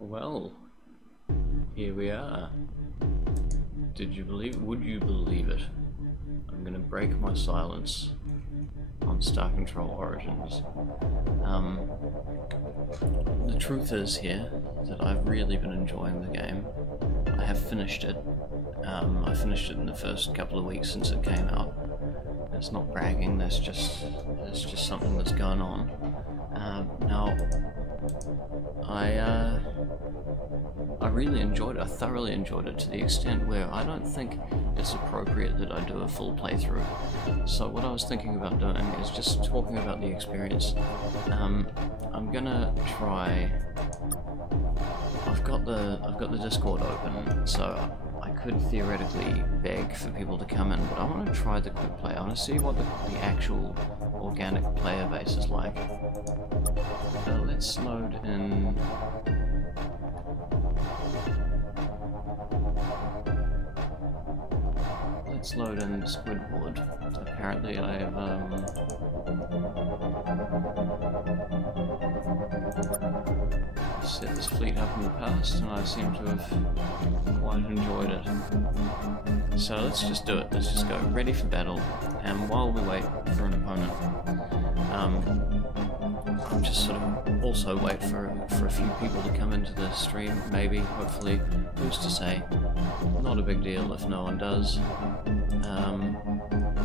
Well, here we are. Would you believe it? I'm gonna break my silence on Star Control Origins. The truth is here that I've really been enjoying the game. I have finished it. I finished it in the first couple of weeks since it came out. It's not bragging, that's just something that's going on. Now, I really enjoyed it. I thoroughly enjoyed it to the extent where I don't think it's appropriate that I do a full playthrough. So what I was thinking about doing is just talking about the experience. I'm gonna try. I've got the Discord open, so I could theoretically beg for people to come in, but I want to try the quick play. I want to see what the actual organic player base is like. Let's load in. Let's load in Squidward. Apparently I have set this fleet up in the past and I seem to have quite enjoyed it. So let's just do it. Let's just go ready for battle, and while we wait for an opponent, I'll just sort of also wait for a few people to come into the stream, maybe, hopefully. Who's to say? Not a big deal if no one does.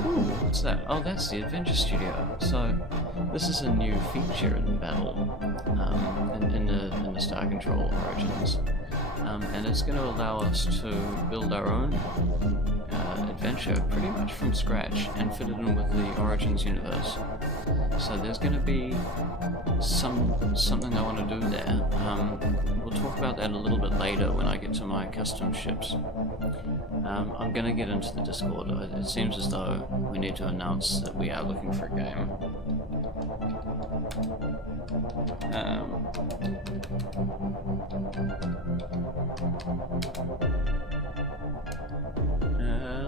Ooh, what's that? Oh, that's the Adventure Studio. So this is a new feature in battle, in the Star Control Origins, and it's going to allow us to build our own adventure pretty much from scratch and fit it in with the Origins universe. So there's going to be something I want to do there. We'll talk about that a little bit later when I get to my custom ships. I'm going to get into the Discord. It seems as though we need to announce that we are looking for a game.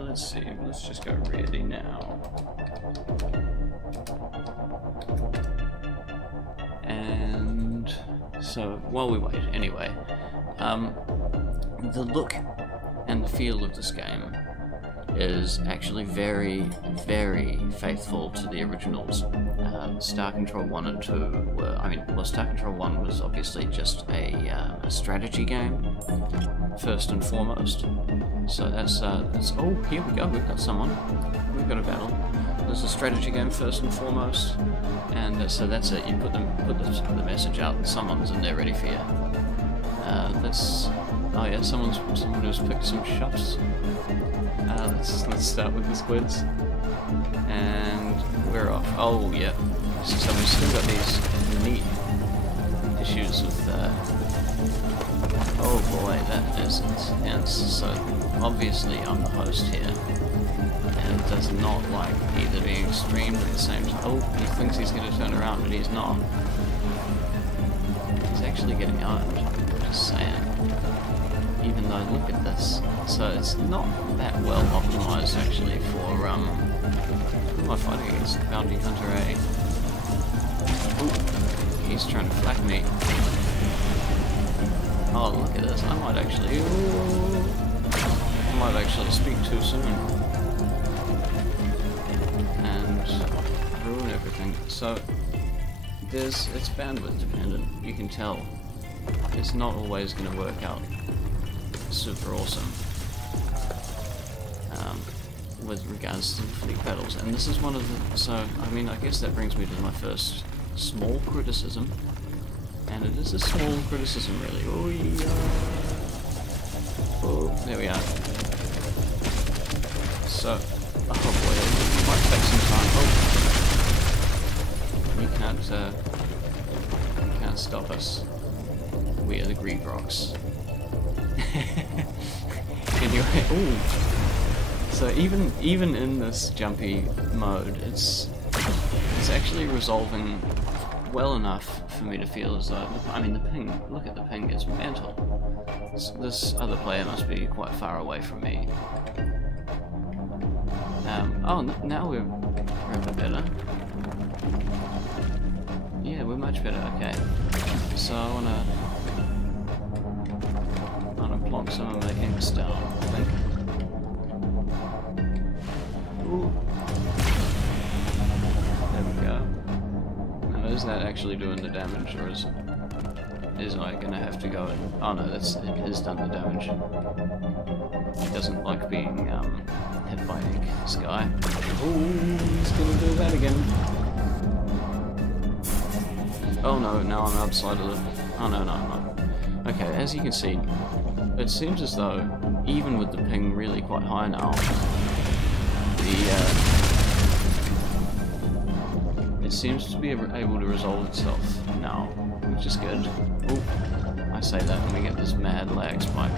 Let's see, let's just go ready now. And so, while we wait, anyway, the look and the feel of this game is actually very, very faithful to the originals. Star Control 1 and 2 were, Star Control 1 was obviously just a strategy game, first and foremost. So that's, oh, here we go, we've got someone. We've got a battle. There's a strategy game first and foremost, and so that's it. You put the message out, and someone's in there ready for you. Oh yeah, someone who's picked some shots. Let's start with the squids, and we're off. Oh yeah, so we've still got these neat issues with. Oh boy, that is intense. So obviously I'm the host here, and it does not like either being streamed at the same time. Oh, he thinks he's going to turn around, but he's not. He's actually getting owned. Just saying. Even though, look at this. So it's not that well optimized actually for who am I fighting against? Bounty Hunter A. Ooh, he's trying to flak me. Oh, look at this. I might actually speak too soon and ruin everything. So it's bandwidth dependent. You can tell it's not always going to work out super awesome with regards to fleet battles, and this is one of the. So I mean, I guess that brings me to my first small criticism, and it is a small criticism really. Oh yeah. Oh, there we are. So, oh boy, it might take some time. Oh, you can't stop us. We are the Greebrocks. Anyway, ooh. So even in this jumpy mode, it's actually resolving well enough for me to feel as though, I mean, the ping. Look at the ping; it's mental. This other player must be quite far away from me. Oh, now we're a bit better. Yeah, we're much better. Okay, so I wanna lock some of my inks down, I think. Ooh. There we go. Now is that actually doing the damage, or is I gonna have to go and... Oh no, it has done the damage. He doesn't like being hit by ink, this guy. Ooh, he's gonna do that again. Oh no, now I'm outside of the... Oh no, no, I'm not. Okay, as you can see, it seems as though, even with the ping really quite high now, it seems to be able to resolve itself now, which is good. Ooh, I say that and we get this mad lag spike.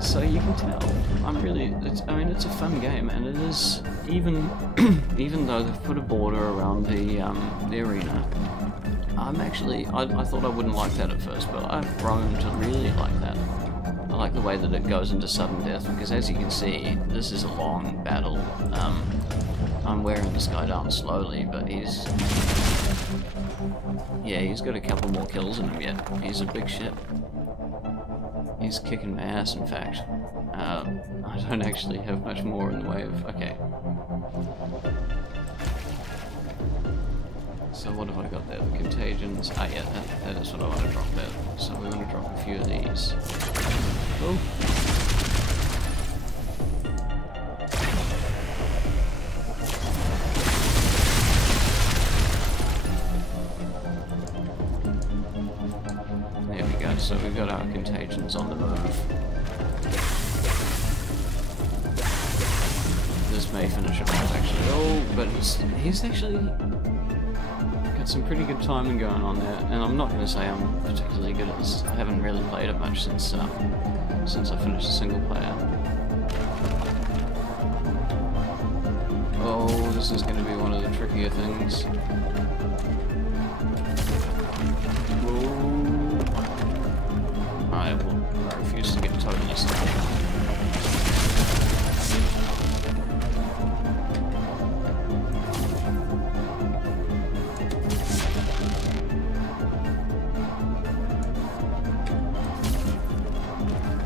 So you can tell, I mean, it's a fun game, and it is, even though they've put a border around the arena, I thought I wouldn't like that at first, but I've grown to really like that. I like the way that it goes into sudden death, because as you can see, this is a long battle. I'm wearing this guy down slowly, but he's got a couple more kills in him yet. He's a big shit. He's kicking my ass, in fact. I don't actually have much more in the way of... Okay. So what have I got there? The contagions. Ah yeah, that is what I want to drop there. So we want to drop a few of these. Oh. There we go, so we've got our contagions on the move. This may finish it off actually. Oh, but he's actually got some pretty good timing going on there, and I'm not going to say I'm particularly good at this. I haven't really played it much since I finished the single player. Oh, this is going to be one of the trickier things. I refuse to get totally stuck.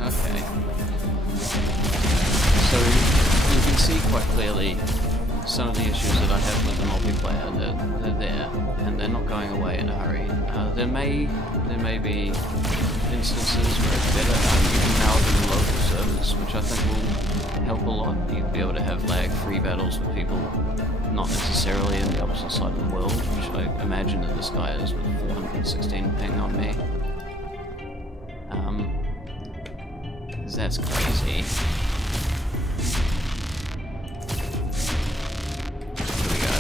Okay. So you can see quite clearly some of the issues that I have with the multiplayer. They're there, and they're not going away in a hurry. There may be instances where it's better you can now do local servers, which I think will help a lot. You'll be able to have lag-free battles with people not necessarily in the opposite side of the world, which I imagine that this guy is with 416 ping on me. Because that's crazy. There we go,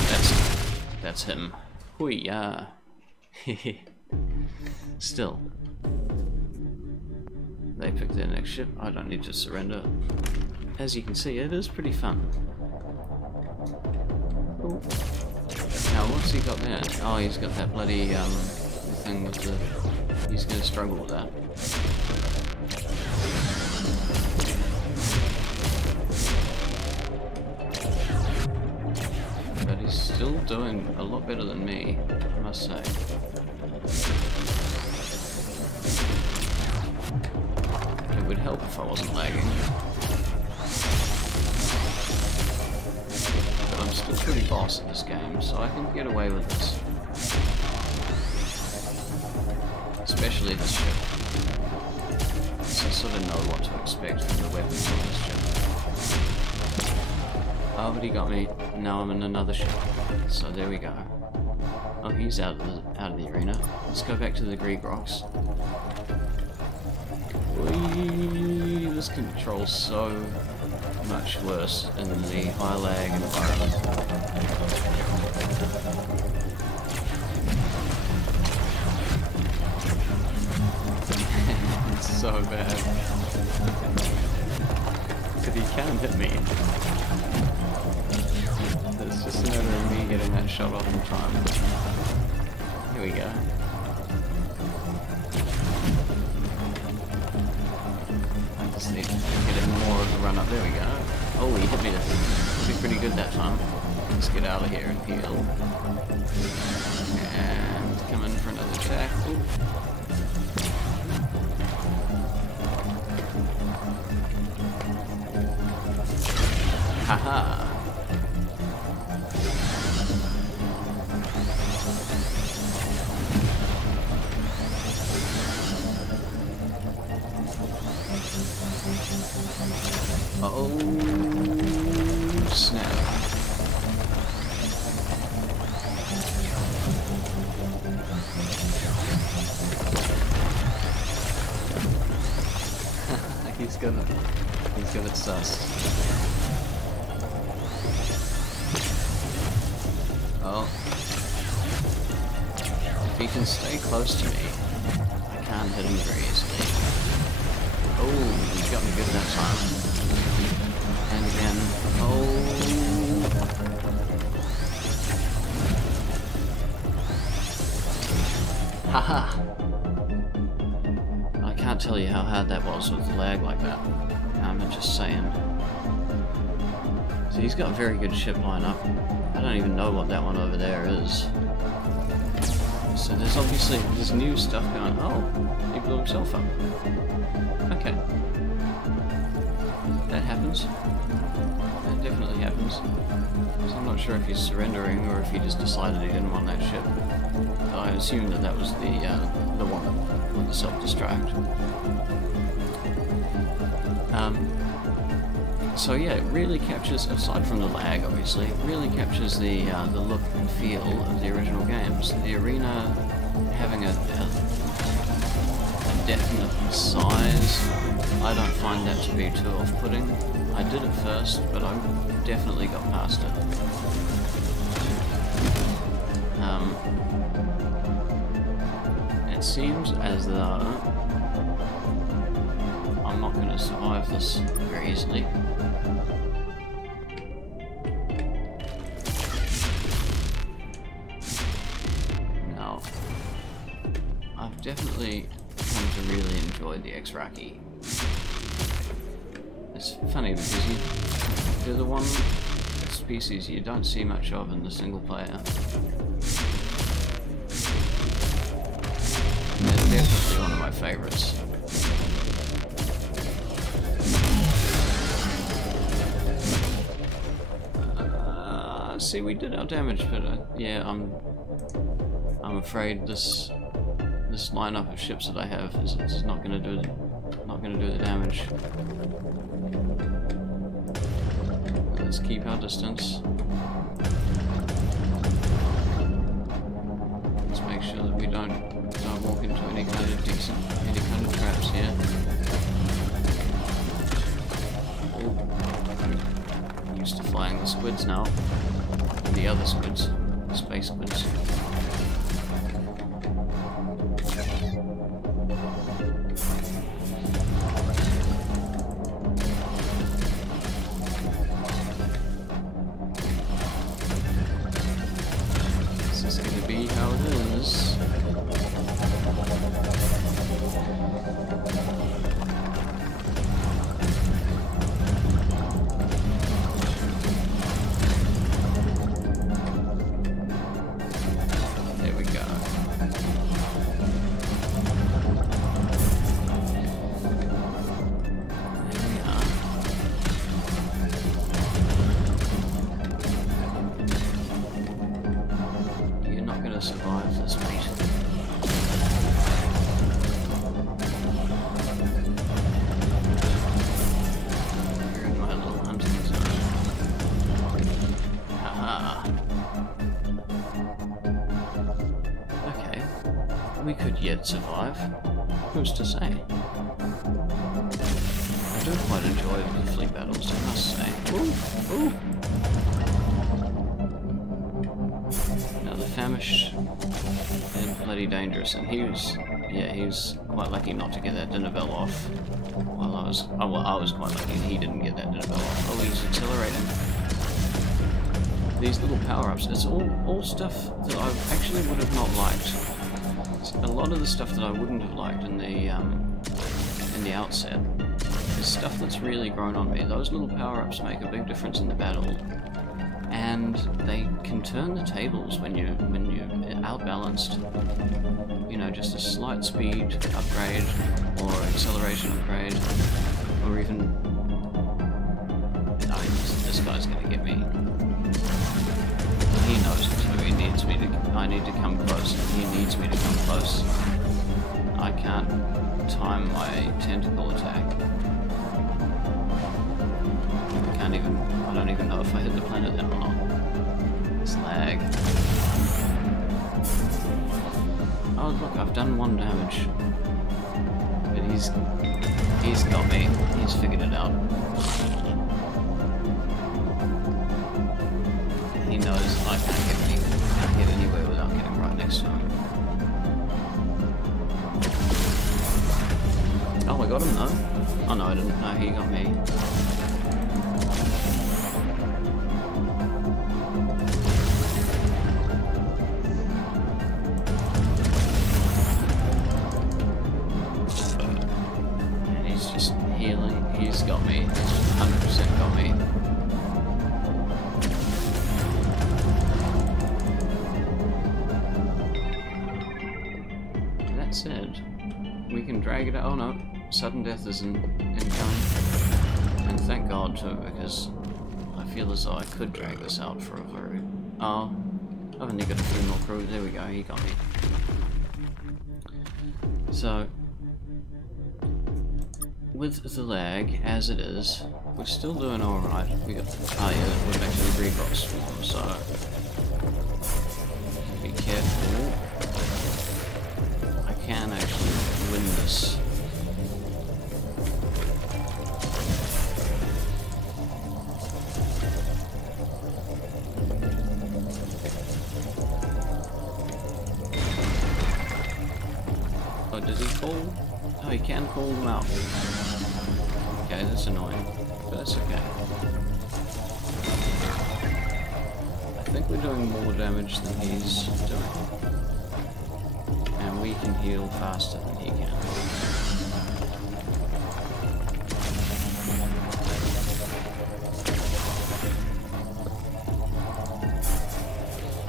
that's him. Hoo-yah. Still. They pick their next ship. I don't need to surrender. As you can see, it is pretty fun. Ooh. Now, what's he got there? Oh, he's got that bloody thing with the... He's going to struggle with that. But he's still doing a lot better than me, I must say. It would help if I wasn't lagging. But I'm still pretty boss at this game, so I can get away with this. Especially this ship. So I sort of know what to expect from the weapons on this ship. Oh, but he got me. Now I'm in another ship. So there we go. Oh, he's out of the arena. Let's go back to the Gregrox. Whee! This controls so much worse in the high lag environment. It's so bad. But he can hit me. It's just a matter of me getting that shot off in time. Here we go. I just need to get it more of the run up. There we go. Oh, he hit me. That'd be pretty good that time. Let's get out of here and heal. And come in for another attack. Ooh. Haha! Oh, snap. He's got it sussed. Oh. If he can stay close to me, I can't hit him very easily. Oh, he got me good that time. And again. Oh. Haha. I can't tell you how hard that was with the lag like that. I'm just saying. So he's got a very good ship lineup. I don't even know what that one over there is. So there's obviously this new stuff going. Oh, he blew himself up. Okay. That happens. That definitely happens. So I'm not sure if he's surrendering or if he just decided he didn't want that ship. So I assume that that was the one with the self-destruct. So yeah, it really captures, aside from the lag obviously, it really captures the look and feel of the original games. The arena having a definite size, I don't find that to be too off-putting. I did it first, but I definitely got past it. It seems as though I'm not going to survive this very easily. Now, I've definitely come to really enjoy the Exraki. It's funny because they're the one species you don't see much of in the single player. They're definitely one of my favorites. See, we did our damage, but yeah, I'm afraid this lineup of ships that I have is not going to do the damage. Let's keep our distance. Let's make sure that we don't walk into any kind of traps here. Oh. Used to flying the squids now. The other squids, the space squids. This is going to be how it is. Survive this, mate. You're in my little hunting zone. Haha. Okay. We could yet survive. Who's to say? I do quite enjoy the fleet battles, I must say. Ooh! Ooh! Famish and bloody dangerous, and he was quite lucky not to get that dinner bell off. While I was quite lucky he didn't get that dinner bell off. Oh, he's accelerating. These little power-ups, it's all stuff that I actually would have not liked. A lot of the stuff that I wouldn't have liked in the outset is stuff that's really grown on me. Those little power-ups make a big difference in the battle. And they can turn the tables when you're outbalanced. You know, just a slight speed upgrade, or acceleration upgrade, or even... I mean, the this guy's gonna get me. He knows it too. He needs me to. I need to come close, and he needs me to come close. I can't time my tentacle attack. I don't even know if I hit the planet then or not. It's lag. Oh look, I've done 1 damage. But he's got me. He's figured it out. He knows I can't get anywhere without getting right next to him. Oh, I got him though. Oh no, I didn't. No, he got me. And he's just healing. He's got me. 100% got me. That said, we can drag it out. Oh no. Sudden death is incoming, and thank God too, because I feel as though I could drag this out for a very... Oh, I've only got a few more crew. There we go, he got me. So, with the lag as it is, we're still doing alright. We got, oh yeah, we're back to the Greedrock Swarm, so be careful. I can actually win this. Oh, does he fall? Oh, he can call them out. Okay, that's annoying, but that's okay. I think we're doing more damage than he's doing. And we can heal faster than he can.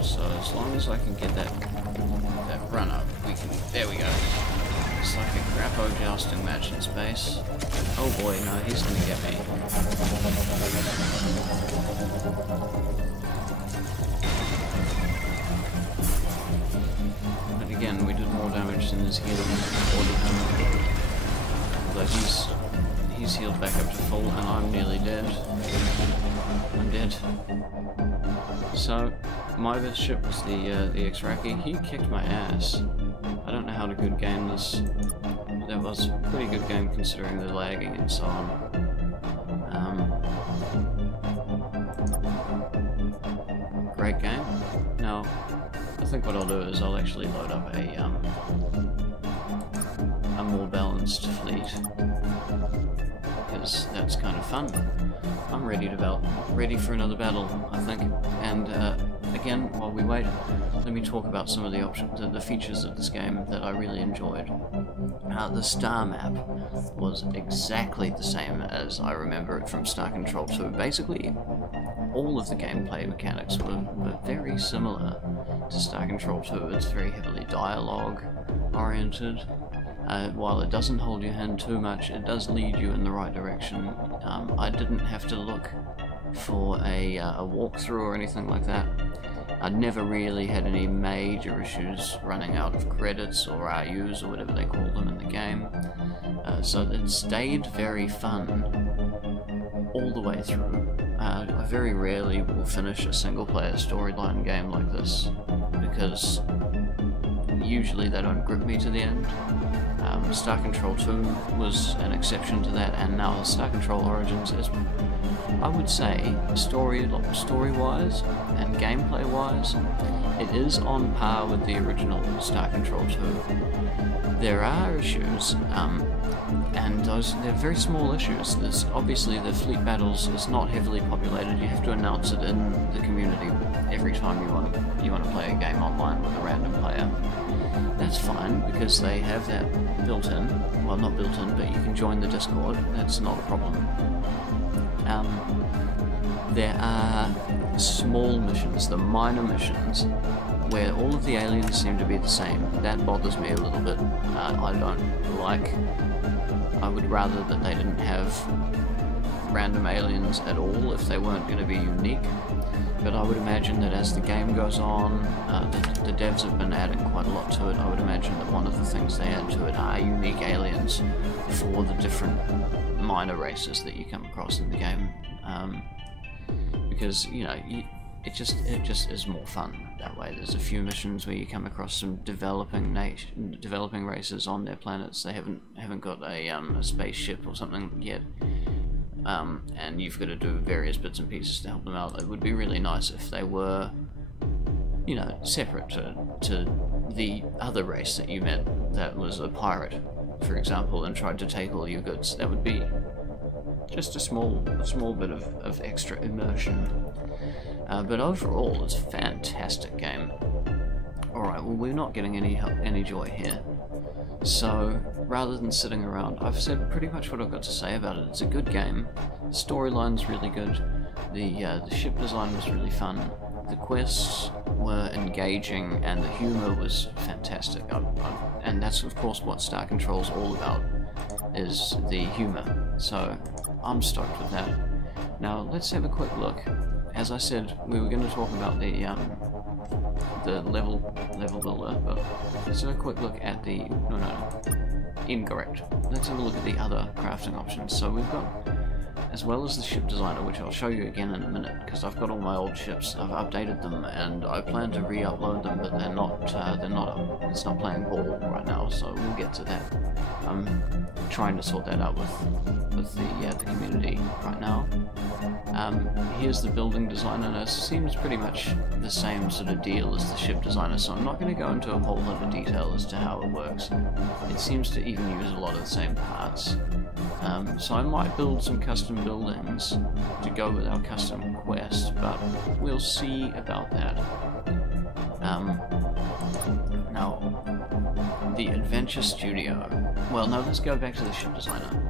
So as long as I can get that run up, we can... There we go. It's like a grappo jousting match in space. Oh boy, no, he's gonna get me. But again, we did more damage than his healing ordered him. Although he's healed back up to full, and I'm nearly dead. I'm dead. So, my best ship was the X-Raki. He kicked my ass. I don't know how to good game this. That was a pretty good game considering the lagging and so on. Great game. Now, I think what I'll do is I'll actually load up a more balanced fleet, because that's kind of fun. I'm ready for another battle, I think. And again, while we wait, let me talk about some of the options, the features of this game that I really enjoyed. The star map was exactly the same as I remember it from Star Control 2. Basically, all of the gameplay mechanics were very similar to Star Control 2. It's very heavily dialogue oriented. While it doesn't hold your hand too much, it does lead you in the right direction. I didn't have to look for a walkthrough or anything like that. I'd never really had any major issues running out of credits or RUs or whatever they call them in the game. So it stayed very fun all the way through. I very rarely will finish a single-player storyline game like this, because usually they don't grip me to the end. Star Control 2 was an exception to that, and now Star Control Origins is, I would say, story-wise and gameplay-wise, it is on par with the original Star Control 2. There are issues, and they're very small issues. There's obviously the fleet battles is not heavily populated. You have to announce it in the community every time you want to play a game online with a random player. That's fine, because they have that built in. Well, not built in, but you can join the Discord. That's not a problem. There are small missions, the minor missions, where all of the aliens seem to be the same. That bothers me a little bit. I don't like... I would rather that they didn't have random aliens at all if they weren't going to be unique. But I would imagine that as the game goes on, the devs have been adding quite a lot to it. I would imagine that one of the things they add to it are unique aliens for the different minor races that you come across in the game. Because, you know, it just is more fun that way. There's a few missions where you come across some developing races on their planets. They haven't got a spaceship or something yet. And you've got to do various bits and pieces to help them out. It would be really nice if they were, you know, separate to the other race that you met that was a pirate, for example, and tried to take all your goods. That would be just a small bit of extra immersion. But overall, it's a fantastic game. Alright, well, we're not getting any joy here. So, rather than sitting around, I've said pretty much what I've got to say about it. It's a good game, the storyline's really good, the ship design was really fun, the quests were engaging, and the humour was fantastic. And that's of course what Star Control's all about, is the humour. So, I'm stoked with that. Now, let's have a quick look. As I said, we were going to talk about the level builder, but let's have a quick look at the incorrect. Let's have a look at the other crafting options. So we've got, as well as the ship designer, which I'll show you again in a minute, because I've got all my old ships. I've updated them, and I plan to re-upload them, but they're not. It's not playing ball right now, so we'll get to that. I'm trying to sort that out with the community right now. Here's the building designer, and it seems pretty much the same sort of deal as the ship designer, so I'm not going to go into a whole lot of detail as to how it works. It seems to even use a lot of the same parts. So I might build some custom buildings to go with our custom quest, but we'll see about that. Now, the Adventure Studio. Well, now let's go back to the ship designer.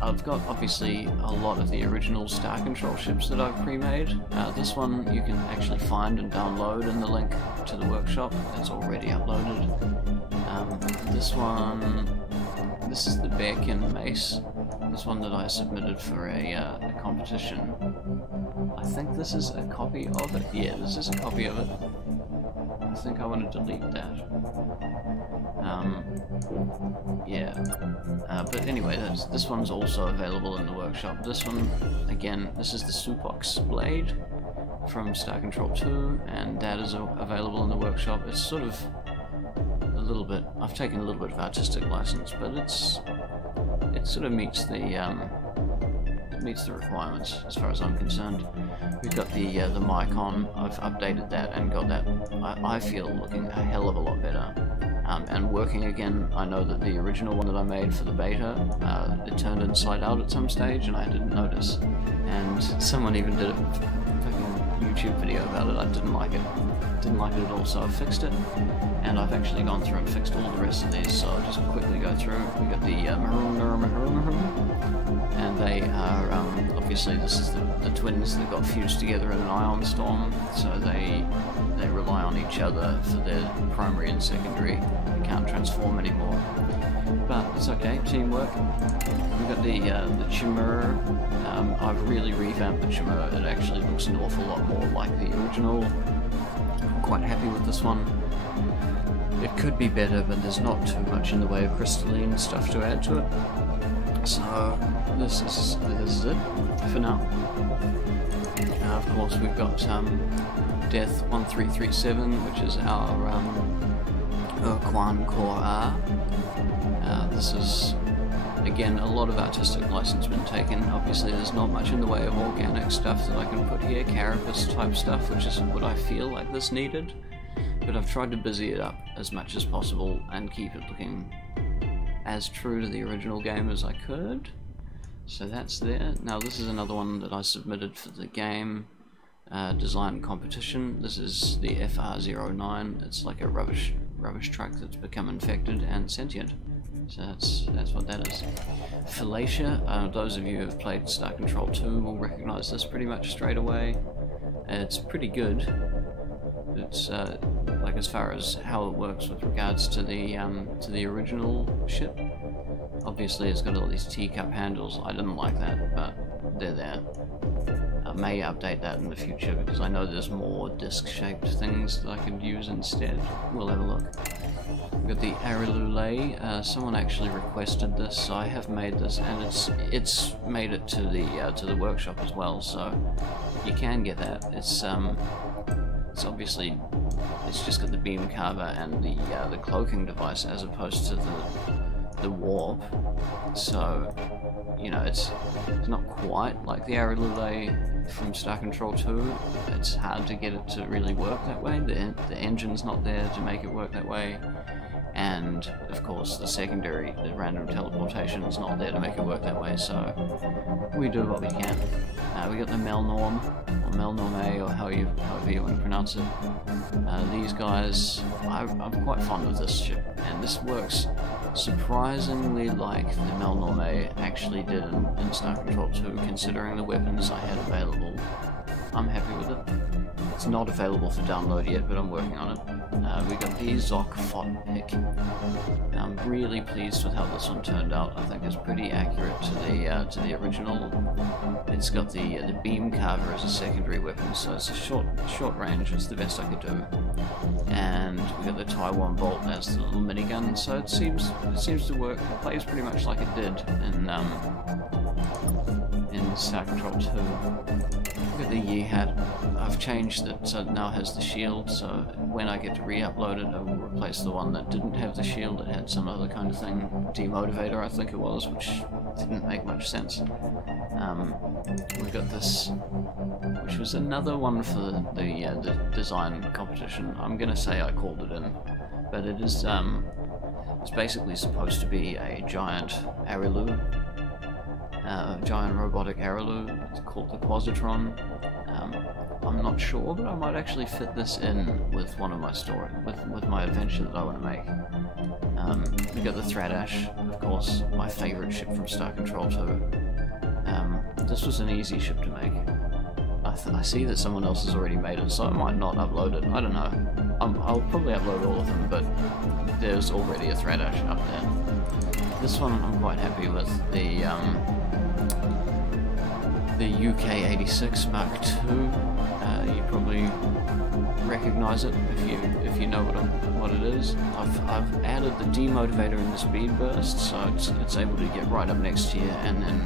I've got, obviously, a lot of the original Star Control ships that I've pre-made. This one you can actually find and download in the link to the workshop. It's already uploaded. This is the Bearkin Mace. This one that I submitted for a competition. I think this is a copy of it. Yeah, this is a copy of it. I think I want to delete that. But anyway, this one's also available in the workshop. This one, again, this is the Supox Blade from Star Control 2, and that is available in the workshop. It's sort of a little bit, I've taken a little bit of artistic license, but it sort of meets the requirements as far as I'm concerned. We've got the mic on. I've updated that and got that, I feel, looking a hell of a lot better. And working again. I know that the original one that I made for the beta, it turned inside out at some stage and I didn't notice. And someone even did a fucking YouTube video about it. I didn't like it. Didn't like it at all, so I fixed it. And I've actually gone through and fixed all the rest of these, so I'll just quickly go through. We got the Maroon, and they are, obviously this is the twins that got fused together in an ion storm, so they rely on each other for their primary and secondary. They can't transform anymore. But it's okay, teamwork. We've got the Chimera. I've really revamped the Chimera. It actually looks an awful lot more like the original. I'm quite happy with this one. It could be better, but there's not too much in the way of crystalline stuff to add to it. So this is it for now. Of course, we've got Death 1337, which is our Quan Core R. This is, again, a lot of artistic license been taken. Obviously, there's not much in the way of organic stuff that I can put here, carapace type stuff, which is what I feel like this needed. But I've tried to busy it up as much as possible and keep it looking as true to the original game as I could. So that's there. Now this is another one that I submitted for the game design competition. This is the FR09. It's like a rubbish truck that's become infected and sentient. So that's what that is. Falacia, those of you who have played Star Control 2 will recognize this pretty much straight away. It's pretty good. It's like as far as how it works with regards to the original ship. Obviously it's got all these teacup handles. I didn't like that, but they're there. I may update that in the future because I know there's more disc-shaped things that I could use instead. We'll have a look. We've got the Arilule. Someone actually requested this, so I have made this, and it's made it to the workshop as well. So you can get that. It's obviously it's just got the beam carver and the cloaking device as opposed to the warp. So you know it's not quite like the Arilule from Star Control 2. It's hard to get it to really work that way. The engine's not there to make it work that way, and of course the random teleportation is not there to make it work that way, so we do what we can. We got the Melnorm, or Melnorme, or however you want to pronounce it. These guys, I'm quite fond of this ship, and this works surprisingly like the Melnorme actually did in Star Control 2, considering the weapons I had available. I'm happy with it. It's not available for download yet, but I'm working on it. We got the Zoc Fot pick. I'm really pleased with how this one turned out. I think it's pretty accurate to the original. It's got the beam carver as a secondary weapon, so it's a short range. It's the best I could do. And we got the Taiwan Bolt as the little minigun, so it seems to work. It plays pretty much like it did in Star Control 2. Look at the Yi hat. I've changed it so it now has the shield, so when I get to re-upload it, I will replace the one that didn't have the shield. It had some other kind of thing, demotivator I think it was, which didn't make much sense. We got this, which was another one for the design competition. I'm gonna say I called it in, but it is it's basically supposed to be a giant Arilule. Giant robotic Arilule. It's called the Quasitron. I'm not sure, but I might actually fit this in with one of my with my adventure that I want to make. We got the Thradash, of course, my favourite ship from Star Control 2. This was an easy ship to make. I see that someone else has already made it, so I might not upload it. I don't know. I'll probably upload all of them, but there's already a Thradash up there. This one I'm quite happy with. The UK-86 Mark II. You probably recognise it if you know what it is. I've added the demotivator in the speed burst, so it's able to get right up next to you and then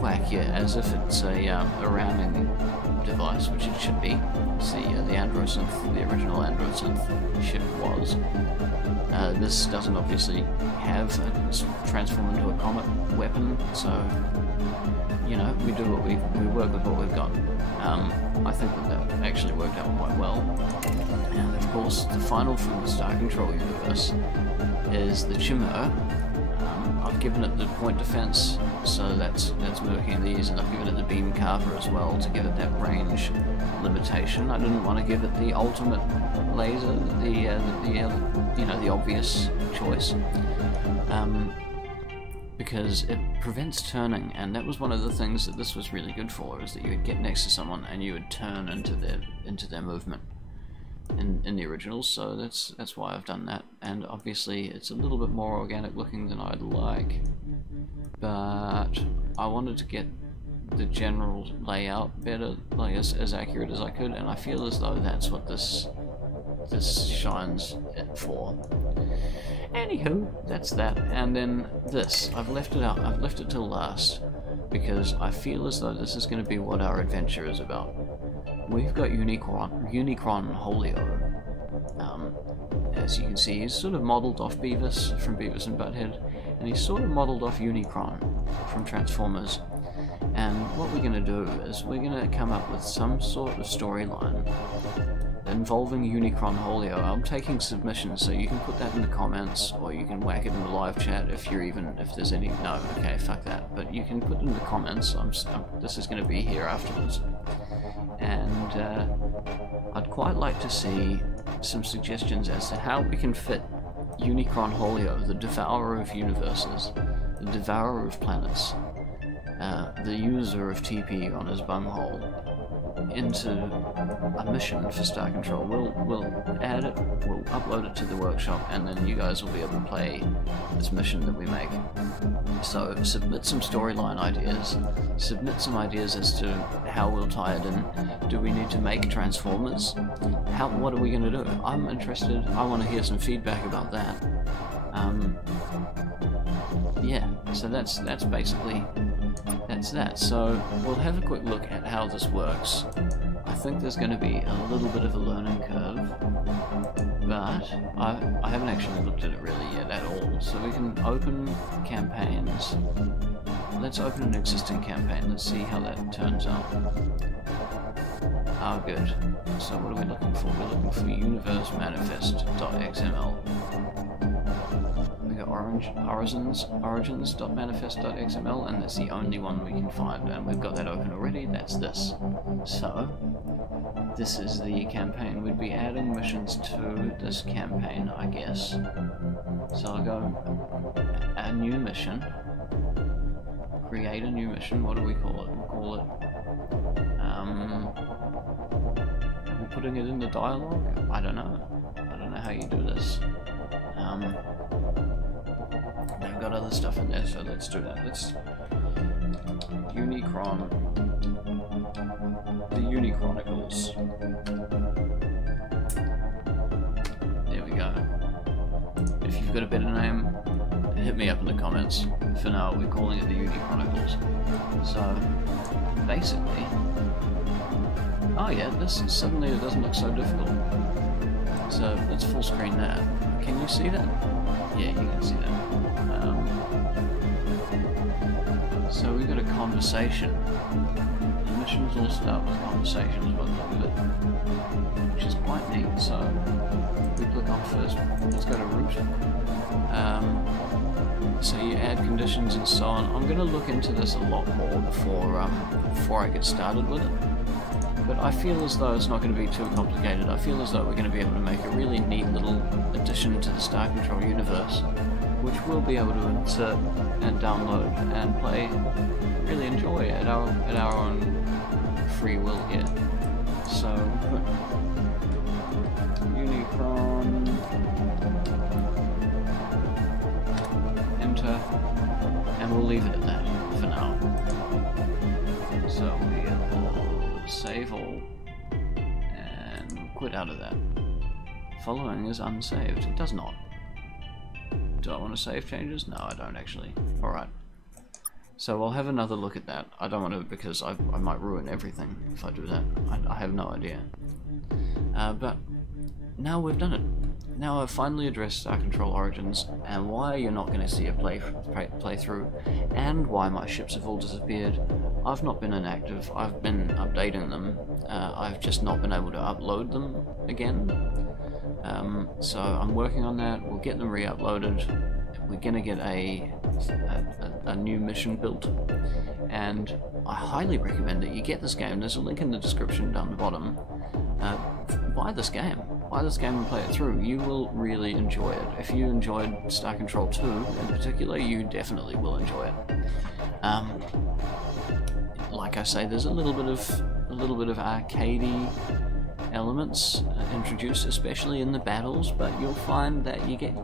whack you as if it's a ramming device, which it should be. It's the Androsynth, the original Androsynth ship was. This doesn't obviously have transform into a comet weapon, so you know, we work with what we've got. I think that actually worked out quite well. And of course, the final from the Star Control universe is the Chimera. I've given it the point defense, so that's murking these, and I've given it the beam carver as well to give it that range limitation. I didn't want to give it the ultimate laser, the obvious choice. Because it prevents turning, and that was one of the things that this was really good for, is that you would get next to someone and you would turn into their movement in the originals, so that's why I've done that. And obviously it's a little bit more organic looking than I'd like, but I wanted to get the general layout better, like as accurate as I could, and I feel as though that's what this shines for. Anywho, that's that. And then this, I've left it till last, because I feel as though this is going to be what our adventure is about. We've got Unicron Holio. As you can see, he's sort of modelled off Beavis from Beavis and Butthead, and he's sort of modelled off Unicron from Transformers. And what we're going to do is we're going to come up with some sort of storyline involving Unicron Holio. I'm taking submissions, so you can put that in the comments, or you can whack it in the live chat if there's any. No, okay, fuck that. But you can put it in the comments. This is going to be here afterwards, and I'd quite like to see some suggestions as to how we can fit Unicron Holio, the devourer of universes, the devourer of planets, the user of TP on his bunghole, into a mission for Star Control. We'll add it, we'll upload it to the workshop, and then you guys will be able to play this mission that we make. So submit some storyline ideas, submit some ideas as to how we'll tie it in. Do we need to make Transformers? What are we going to do? I'm interested, I want to hear some feedback about that. Yeah, so that's basically that. So we'll have a quick look at how this works. I think there's going to be a little bit of a learning curve, but I haven't actually looked at it really yet at all. So we can open campaigns. Let's open an existing campaign. Let's see how that turns out. Oh, good. So what are we looking for? We're looking for universemanifest.xml. origins.manifest.xml, and that's the only one we can find, and we've got that open already. That's this. So this is the campaign. We'd be adding missions to this campaign, I guess. So I'll go a new mission, create a new mission. What do we call it? We'll call it are we putting it in the dialogue? I don't know how you do this. They've got other stuff in there, so let's do that. Let's Unicron, the Unichronicles. There we go. If you've got a better name, hit me up in the comments. For now, we're calling it the Unichronicles. So basically, oh yeah, this suddenly it doesn't look so difficult. So let's full screen that. Can you see that? Yeah, you can see that. So we've got a conversation. The missions all start with conversations by the look of it, which is quite neat. So we click on first. Let's go to root. So you add conditions and so on. I'm going to look into this a lot more before I get started with it. But I feel as though it's not going to be too complicated. I feel as though we're going to be able to make a really neat little addition to the Star Control universe, which we'll be able to insert and download and play, really enjoy at our own free will here. So Unicron, enter, and we'll leave it at that for now. So we'll save all and quit out of that. Following is unsaved. It does not. Do I want to save changes? No, I don't actually. Alright. So I'll have another look at that. I don't want to, because I might ruin everything if I do that. I have no idea. But now we've done it. Now I've finally addressed Star Control Origins, and why you're not going to see a playthrough, and why my ships have all disappeared. I've not been inactive, I've been updating them, I've just not been able to upload them again. So I'm working on that, we'll get them re-uploaded, we're going to get a new mission built, and I highly recommend that you get this game. There's a link in the description down the bottom. Buy this game and play it through. You will really enjoy it. If you enjoyed Star Control 2 in particular, you definitely will enjoy it. Like I say, there's a little bit of arcadey elements introduced, especially in the battles, but you'll find that you get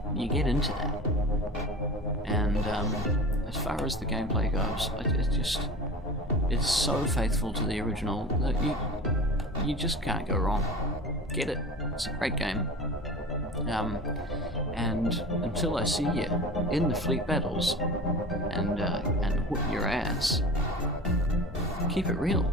into that. And as far as the gameplay goes, it's so faithful to the original that you just can't go wrong. Get it. It's a great game. And until I see you in the fleet battles and whoop your ass, keep it real.